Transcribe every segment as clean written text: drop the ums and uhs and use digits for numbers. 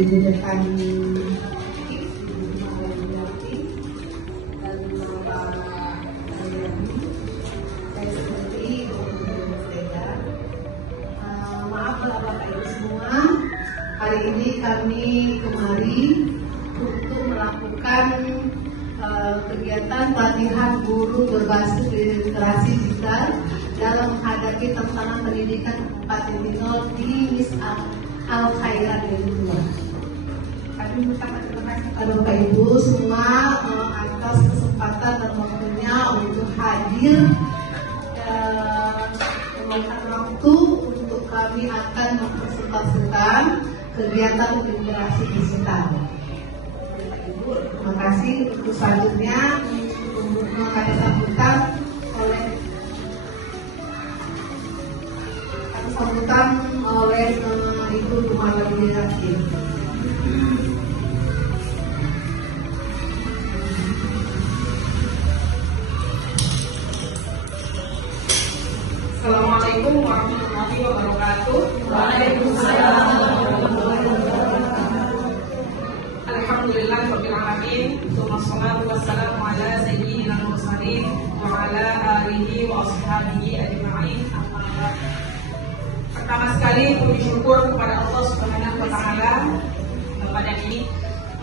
Ibu Dekan hari ini kami kemari untuk melakukan kegiatan pelatihan guru berbasis literasi digital dalam menghadapi tantangan pendidikan 4.0 di Miss Al-Khairat Kedua. Kami mengucapkan terima kasih kepada Bapak Ibu semua atas kesempatan dan waktunya untuk hadir meluangkan waktu untuk kami akan mempresentasikan kegiatan literasi digital. Terima kasih. Untuk selanjutnya akan disambutkan oleh Ibu Kumawati Rasim. Assalamualaikum warahmatullahi wabarakatuh. Waalaikumsalam warahmatullahi wabarakatuh. Alhamdulillah rabbil alamin. Wassalatu wassalamu ala sayyidina mursalin wa ala alihi wa ashabihi ajma'in. Pertama sekali puji syukur kepada Allah Subhanahu wa taala. Pada ini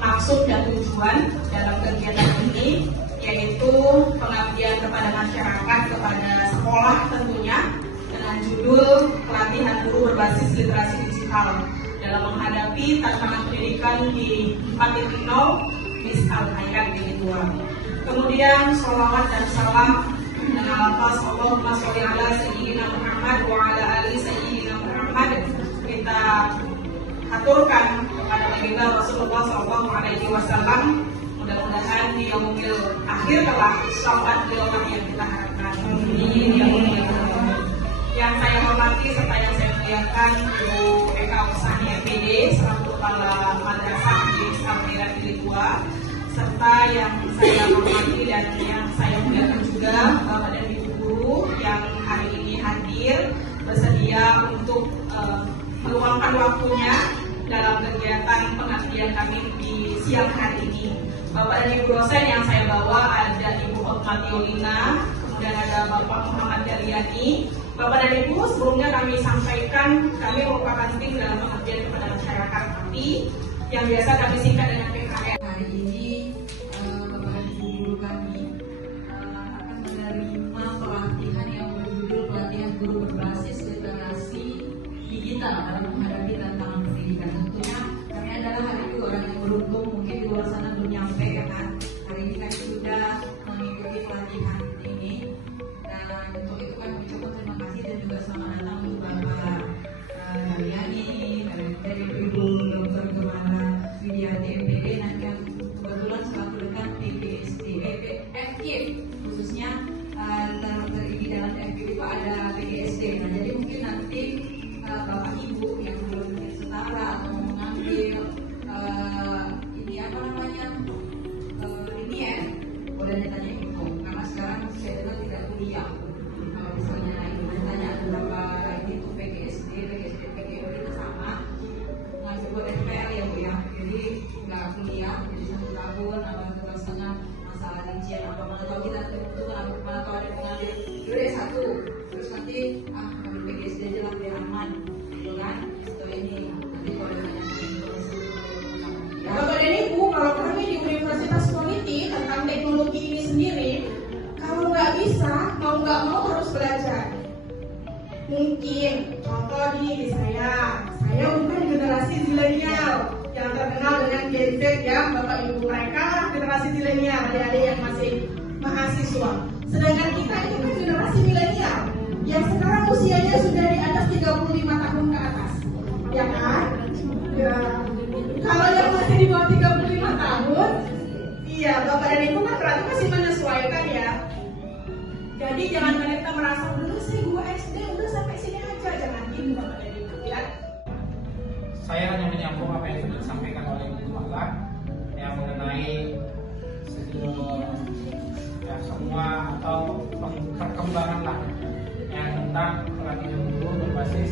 maksud dan tujuan dalam kegiatan ini yaitu pengabdian kepada masyarakat, kepada sekolah tentunya, dengan judul pelatihan guru berbasis literasi digital dalam menghadapi tantangan pendidikan di 4.0 Miss Al-Khairat Kedua. Kemudian sholawat dan salam dengan lafaz Allahumma sholli ala sayyidina Muhammad wa ala ali sayyidina Muhammad kita aturkan kepada baginda Rasulullah SAW. Mudah-mudahan di yaumil akhir telah syafaat beliau yang kita harapkan. Yang saya hormati serta yang saya muliakan Ibu Eka Usani MPD selaku Kepala Madrasah di Al-Khairat Kedua, serta yang saya hormati dan yang saya muliakan juga Bapak dan Ibu guru yang hari ini hadir bersedia untuk meluangkan waktunya dalam kegiatan pengabdian kami di siang hari ini. Bapak dan Ibu dosen yang saya bawa ada Ibu Hotmati Yolina, kemudian ada Bapak Muhammad Daryani. Bapak dan Ibu, sebelumnya kami sampaikan kami merupakan tim dalam pengabdian kepada masyarakat kami yang biasa kami singkat dengan PKL. Hari ini Bapak dan Ibu guru kami akan menerima pelatihan yang berjudul pelatihan guru berbasis literasi digital dalam menghadapi tantangan pendidikan. Tentunya kami adalah hari itu orang yang beruntung, mungkin di luar sana belum nyampe ya kan. Hari ini kami sudah mengikuti pelatihan ini, dan untuk itu kami ucapkan terima kasih dan juga selamat datang untuk Bapak Daryani, dari Ibu Dr. Gemala Widianti MPD, nanti yang kebetulan selaku dekan PPSD FKIP, khususnya di dalam FKIP itu ada PGSD. Nah, jadi mungkin nanti Bapak Ibu yang belum setara atau mengambil ini apa namanya ini ya, boleh ditanya info karena sekarang saya juga tidak kuliah. Kalau misalnya ibu ditanya berapa ini tuh PGSD, PGP itu sama ngasih buat FPL ya Bu ya, jadi nggak kuliah jadi 1 tahun atau 1 setengah masalah rincian apa mana tahu kita tentukan apa mana tahu ada pengambil dulu ya 1 terus nanti kami PGSD aja lah biar aman gitu kan. Itu ini nanti kalau ditanya Bapak dan Ibu, kalau kami di Universitas Politik tentang teknologi ini sendiri, kalau nggak bisa, mau nggak mau harus belajar. Mungkin contoh di saya bukan generasi zilenial yang terkenal dengan Gen Z ya, Bapak Ibu, mereka lah generasi zilenial, adik-adik yang masih mahasiswa. Sedangkan kita itu kan generasi milenial yang sekarang usianya sudah di atas 35 tahun ke atas, ya kan? Ya. Kalau yang masih di bawah 35 tahun, iya Bapak dan Ibu kan berarti masih menyesuaikan ya. Jadi jangan kita merasa dulu sih gua SD udah sampai sini aja, jangan gitu Bapak dan Ibu ya. Saya hanya menyambung apa yang sudah disampaikan oleh Ibu Malah yang mengenai semua atau perkembangan lah yang tentang pelatihan guru berbasis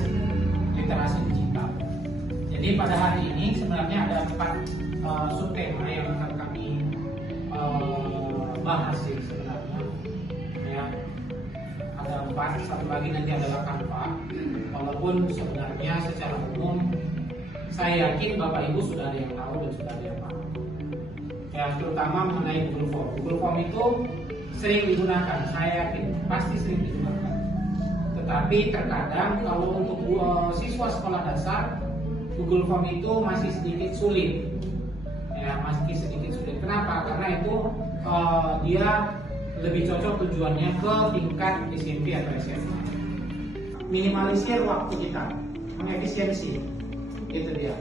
literasi digital. Jadi Jadi pada hari ini sebenarnya ada 4 subtema yang akan kami bahas sih sebenarnya. Ya, ada 4, satu lagi nanti adalah kanva. Walaupun sebenarnya secara umum saya yakin Bapak Ibu sudah ada yang tahu dan sudah ada yang paham. Ya, terutama mengenai Google Form. Google Form itu sering digunakan, saya yakin pasti sering digunakan. Tetapi terkadang kalau untuk siswa sekolah dasar, Google Form itu masih sedikit sulit. Ya, masih sedikit sulit. Kenapa? Karena itu dia lebih cocok tujuannya ke tingkat SMP atau SMA. Minimalisir waktu kita, mengefisiensi. Itu dia.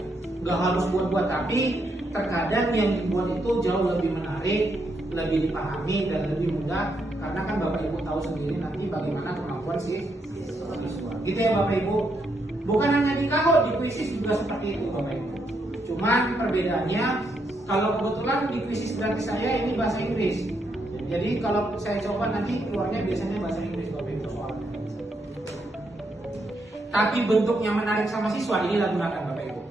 Nggak harus buat-buat, tapi terkadang yang dibuat itu jauh lebih menarik, lebih dipahami dan lebih mudah. Karena kan Bapak Ibu tahu sendiri nanti bagaimana kemampuan siswa. Gitu ya Bapak Ibu. Bukan hanya di KAHO, di kuisis juga seperti itu Bapak Ibu. Cuman perbedaannya, kalau kebetulan di kuisis gratis saya ini bahasa Inggris. Jadi kalau saya coba nanti keluarnya biasanya bahasa Inggris Bapak Ibu soalnya. Tapi bentuknya menarik sama siswa, inilah gunakan Bapak Ibu.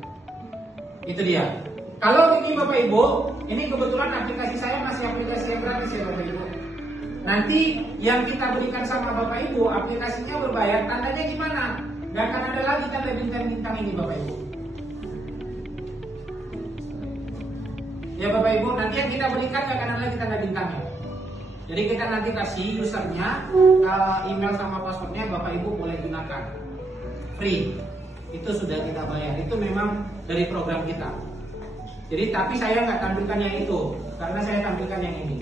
Itu dia. Kalau ini Bapak Ibu, ini kebetulan aplikasi saya masih aplikasi yang gratis ya Bapak Ibu. Nanti yang kita berikan sama Bapak Ibu, aplikasinya berbayar, tandanya gimana? Gak akan ada lagi tanda bintang-bintang ini Bapak Ibu. Ya Bapak Ibu, nanti yang kita berikan gak akan ada lagi tanda bintangnya. Jadi kita nanti kasih usernya, email sama passwordnya, Bapak Ibu boleh gunakan. Free. Itu sudah kita bayar. Itu memang dari program kita. Jadi tapi saya nggak tampilkan yang itu, karena saya tampilkan yang ini.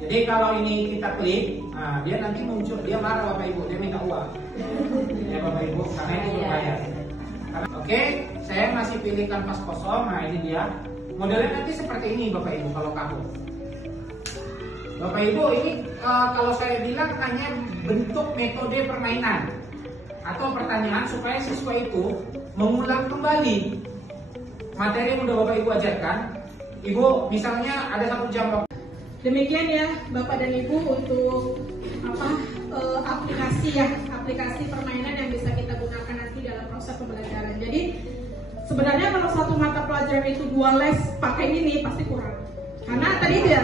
Jadi kalau ini kita klik, nah, dia nanti muncul, dia marah Bapak Ibu, dia minta uang. Ya Bapak Ibu, karena ini berbayar. Oke, saya masih pilih kanvas kosong. Nah ini dia. Modelnya nanti seperti ini Bapak Ibu kalau KAHO. Bapak Ibu ini kalau saya bilang hanya bentuk metode permainan atau pertanyaan supaya siswa itu mengulang kembali materi yang udah Bapak Ibu ajarkan. Ibu misalnya ada 1 jam. Demikian ya Bapak dan Ibu untuk aplikasi permainan yang bisa kita gunakan nanti dalam proses pembelajaran. Jadi sebenarnya kalau satu mata pelajaran itu 2 les pakai ini pasti kurang. Karena tadi dia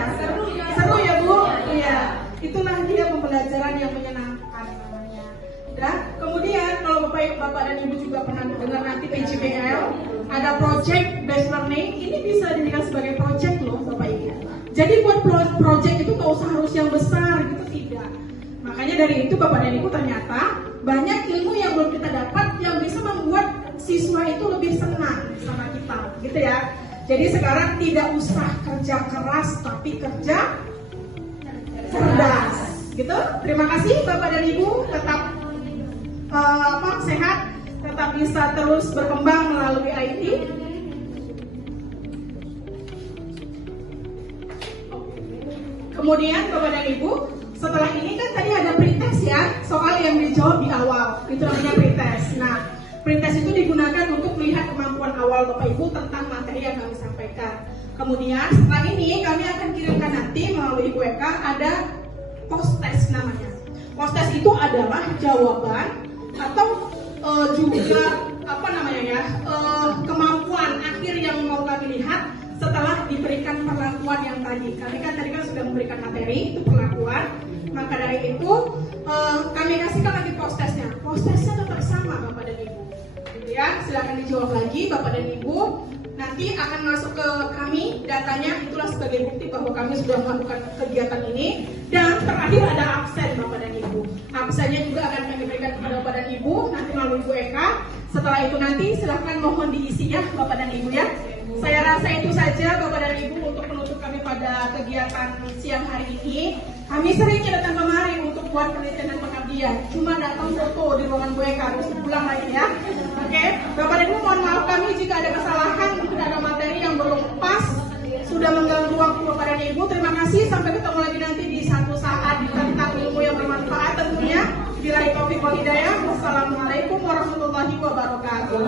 seru ya Bu. Iya, itulah dia pembelajaran yang menyenangkan namanya. Dan kemudian kalau Bapak dan Ibu juga pernah dengar nanti PJBL ada project based learning, ini bisa dijadikan sebagai project loh Bapak Ibu. Jadi buat project itu nggak usah harus yang besar gitu, tidak. Makanya dari itu Bapak dan Ibu ternyata banyak ilmu yang belum kita dapat yang bisa membuat siswa itu lebih senang sama kita, gitu ya. Jadi sekarang tidak usah kerja keras tapi kerja cerdas, gitu. Terima kasih Bapak dan Ibu, tetap sehat, tetap bisa terus berkembang melalui IT. Kemudian Bapak dan Ibu, setelah ini kan tadi ada pretest ya, soal yang dijawab di awal, itu namanya pretest. Nah, pretest itu digunakan untuk melihat kemampuan awal Bapak Ibu tentang materi yang kami sampaikan. Kemudian setelah ini kami akan kirimkan nanti melalui Ibu Eka ada post test namanya. Post test itu adalah jawaban atau juga kemampuan akhir yang mau kami lihat setelah diberikan perlakuan yang tadi. Kami kan tadi sudah memberikan materi, itu perlakuan. Maka dari itu kami kasihkan lagi post testnya. Post testnya tetap sama Bapak dan Ibu. Ya, silakan dijawab lagi Bapak dan Ibu. Nanti akan masuk ke kami datanya, itulah sebagai bukti bahwa kami sudah melakukan kegiatan ini. Dan terakhir ada absen Bapak dan Ibu. Absennya juga akan kami berikan kepada Bapak dan Ibu nanti melalui Bu Eka. Setelah itu nanti silakan mohon diisi ya Bapak dan Ibu ya. Saya rasa itu saja Bapak dan Ibu untuk penutup kami pada kegiatan siang hari ini. Kami seringnya datang kemari untuk buat penelitian dan pengabdian. Cuma datang foto di ruangan Bu Eka, terus pulang lagi ya. Oke, Bapak dan Ibu mohon maaf kami jika ada kesalahan, jika ada materi yang belum pas, sudah mengganggu waktu Bapak dan Ibu. Terima kasih, sampai ketemu lagi nanti di satu saat tentang ilmu yang bermanfaat tentunya. Billahi taufiq wal hidayah. Wassalamualaikum warahmatullahi wabarakatuh.